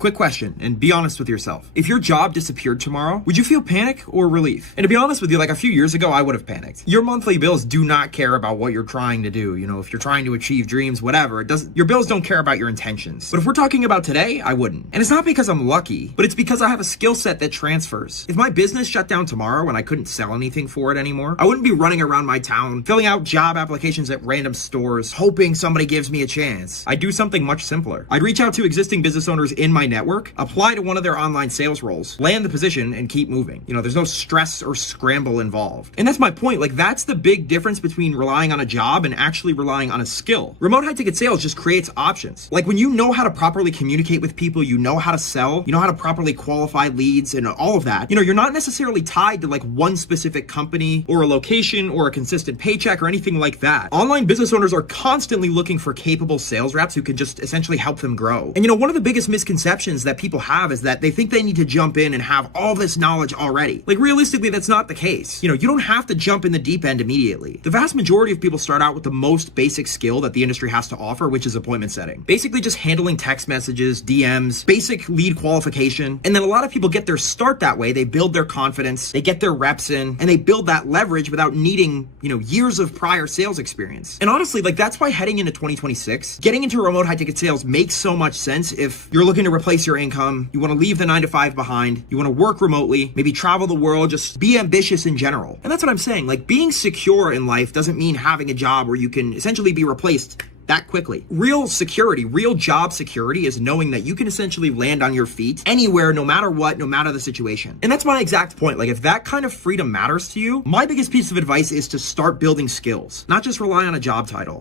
Quick question, and be honest with yourself. If your job disappeared tomorrow, would you feel panic or relief? And to be honest with you, like a few years ago, I would have panicked. Your monthly bills do not care about what you're trying to do. You know, if you're trying to achieve dreams, whatever, your bills don't care about your intentions. But if we're talking about today, I wouldn't. And it's not because I'm lucky, but it's because I have a skill set that transfers. If my business shut down tomorrow and I couldn't sell anything for it anymore, I wouldn't be running around my town, filling out job applications at random stores, hoping somebody gives me a chance. I'd do something much simpler. I'd reach out to existing business owners in my network, apply to one of their online sales roles, land the position, and keep moving. You know, there's no stress or scramble involved. And that's my point. Like, that's the big difference between relying on a job and actually relying on a skill. Remote high ticket sales just creates options. Like, when you know how to properly communicate with people, you know how to sell, you know how to properly qualify leads and all of that, you know, you're not necessarily tied to like one specific company or a location or a consistent paycheck or anything like that. Online business owners are constantly looking for capable sales reps who can just essentially help them grow. And you know, one of the biggest misconceptions that people have is that they think they need to jump in and have all this knowledge already. Like, realistically, that's not the case. You know, you don't have to jump in the deep end immediately. The vast majority of people start out with the most basic skill that the industry has to offer, which is appointment setting. Basically just handling text messages, DMs, basic lead qualification. And then a lot of people get their start that way. They build their confidence, they get their reps in, and they build that leverage without needing, you know, years of prior sales experience. And honestly, like, that's why heading into 2026, getting into remote high ticket sales makes so much sense if you're looking to replace your income, you want to leave the 9-to-5 behind, you want to work remotely, maybe travel the world, just be ambitious in general. And that's what I'm saying. Like, being secure in life doesn't mean having a job where you can essentially be replaced that quickly. Real security, real job security is knowing that you can essentially land on your feet anywhere, no matter what, no matter the situation. And that's my exact point. Like, if that kind of freedom matters to you, my biggest piece of advice is to start building skills, not just rely on a job title.